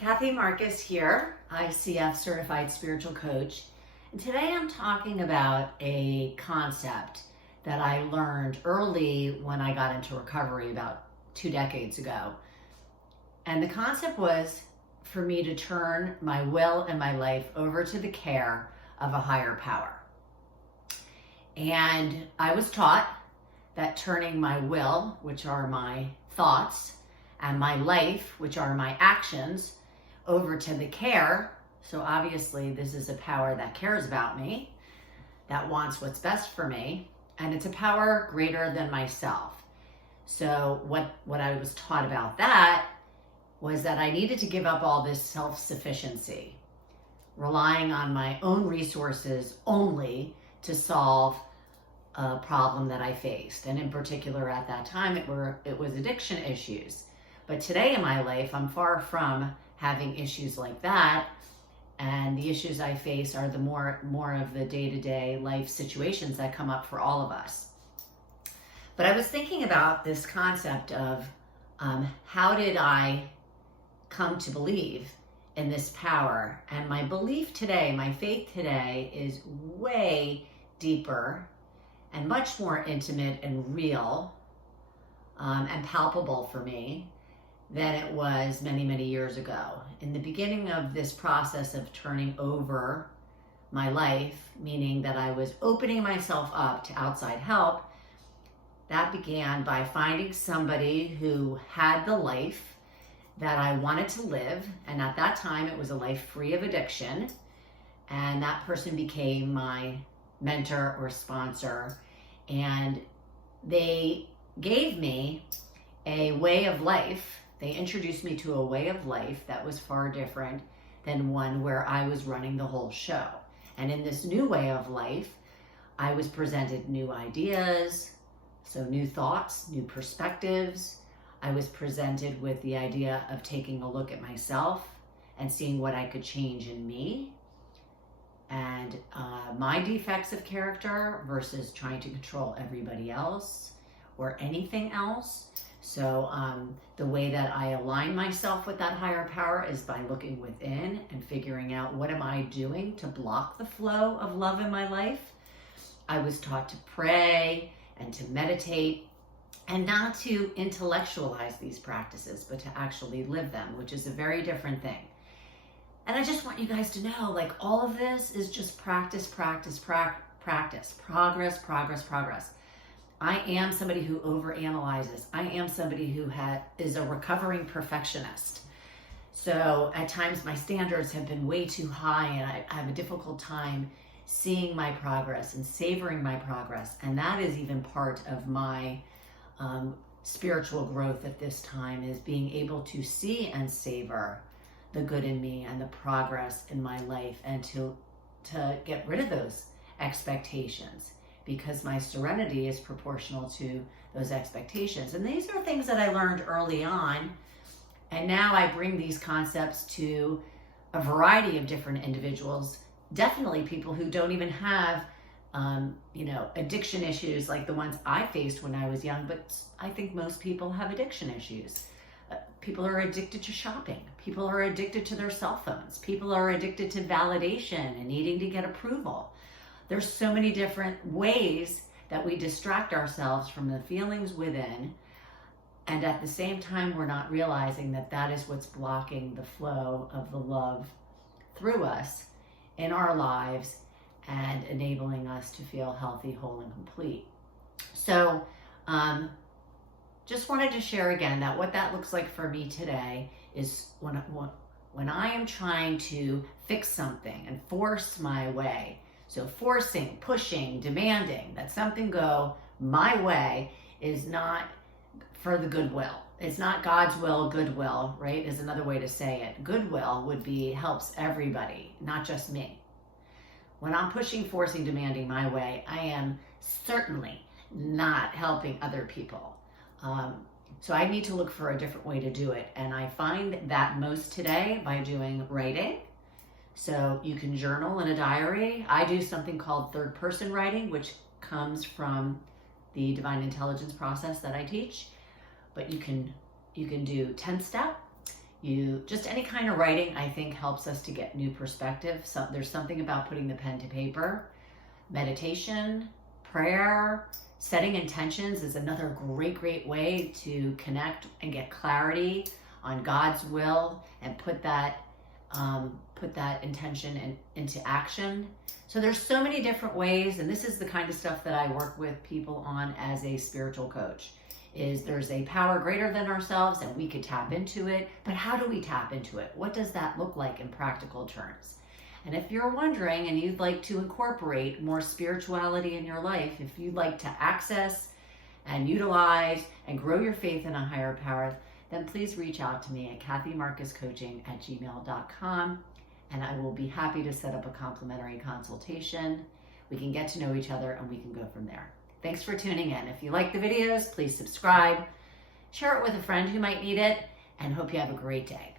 Cathi Marcus here, ICF Certified Spiritual Coach. And today I'm talking about a concept that I learned early when I got into recovery about 2 decades ago. And the concept was for me to turn my will and my life over to the care of a higher power. And I was taught that turning my will, which are my thoughts, and my life, which are my actions, over to the care. So obviously this is a power that cares about me, that wants what's best for me, and it's a power greater than myself. So what I was taught about that was that I needed to give up all this self-sufficiency, relying on my own resources only to solve a problem that I faced. And in particular at that time, it was addiction issues. But today in my life, I'm far from having issues like that. And the issues I face are the more of the day-to-day life situations that come up for all of us. But I was thinking about this concept of how did I come to believe in this power? And my belief today, my faith today is way deeper and much more intimate and real and palpable for me than it was many, many years ago. In the beginning of this process of turning over my life, meaning that I was opening myself up to outside help, that began by finding somebody who had the life that I wanted to live. And at that time, it was a life free of addiction. And that person became my mentor or sponsor. And they gave me a way of life. They introduced me to a way of life that was far different than one where I was running the whole show. And in this new way of life, I was presented new ideas, so new thoughts, new perspectives. I was presented with the idea of taking a look at myself and seeing what I could change in me and my defects of character versus trying to control everybody else or anything else. So the way that I align myself with that higher power is by looking within and figuring out what am I doing to block the flow of love in my life. I was taught to pray and to meditate and not to intellectualize these practices, but to actually live them, which is a very different thing. And I just want you guys to know, like, all of this is just practice, progress. I am somebody who overanalyzes. I am somebody who is a recovering perfectionist. So at times my standards have been way too high and I have a difficult time seeing my progress and savoring my progress. And that is even part of my spiritual growth at this time, is being able to see and savor the good in me and the progress in my life, and to get rid of those expectations, because my serenity is proportional to those expectations. And these are things that I learned early on. And now I bring these concepts to a variety of different individuals, definitely people who don't even have, addiction issues like the ones I faced when I was young. But I think most people have addiction issues. People are addicted to shopping. People are addicted to their cell phones. People are addicted to validation and needing to get approval. There's so many different ways that we distract ourselves from the feelings within, and at the same time, we're not realizing that that is what's blocking the flow of the love through us in our lives and enabling us to feel healthy, whole, and complete. So just wanted to share again that what that looks like for me today is when I am trying to fix something and force my way. So forcing, pushing, demanding that something go my way is not for the goodwill. It's not God's will, goodwill, right? Is another way to say it. Goodwill would be helps everybody, not just me. When I'm pushing, forcing, demanding my way, I am certainly not helping other people. So I need to look for a different way to do it. And I find that most today by doing writing. So you can journal in a diary. I do something called third person writing, which comes from the divine intelligence process that I teach. But you can do 10-step, Just any kind of writing, I think, helps us to get new perspective. So there's something about putting the pen to paper. Meditation, prayer, setting intentions is another great way to connect and get clarity on God's will and put that intention into action. So there's so many different ways, and this is the kind of stuff that I work with people on as a spiritual coach. Is there's a power greater than ourselves and we could tap into it, but how do we tap into it? What does that look like in practical terms? And if you're wondering and you'd like to incorporate more spirituality in your life, if you'd like to access and utilize and grow your faith in a higher power, then please reach out to me at kathymarcuscoaching@gmail.com, and I will be happy to set up a complimentary consultation. We can get to know each other and we can go from there. Thanks for tuning in. If you like the videos, please subscribe, share it with a friend who might need it, and hope you have a great day.